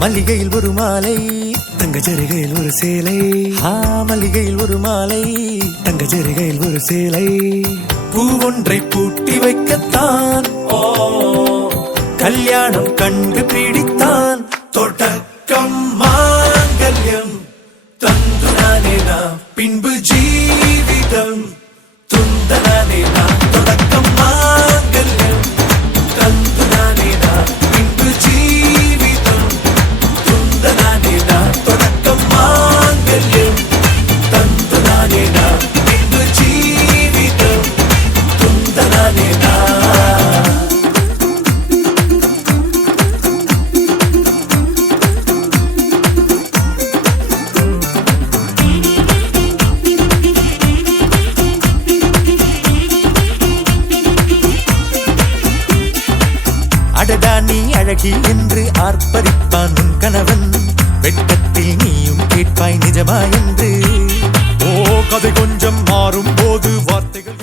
மல்லிகையில் ஒரு மாலை தங்க ஜரிகையில் ஒரு சேலை. மல்லிகையில் ஒரு மாலை தங்க ஜரிகையில் ஒரு சேலை. பூ ஒன்றை பூட்டி வைக்கத்தான் கல்யாணம் கண்டு பிடித்தான். தொடக்கம் மாங்கல்யம் தந்துனானே நாம் பின்பு ஜீவிதம் துந்தனானே நாம். தொடக்கம் மாங்கல்யம் தந்துனானே நாம் பின்பு ஜீவிதம் துந்தனானே நாம். தொடக்கம் மாங்கல்யம் தந்துனானே நாம் பின்பு ஜீவிதம் துந்தனானே நாம். அடடா நீ அழகி என்று ஆர்ப்பரிப்பான் உன் கணவன். வெட்கத்தில் நீயும் கேட்பாய் நிஜமா என்று. கதை கொஞ்சம் மாறும் போது வார்த்தைகள்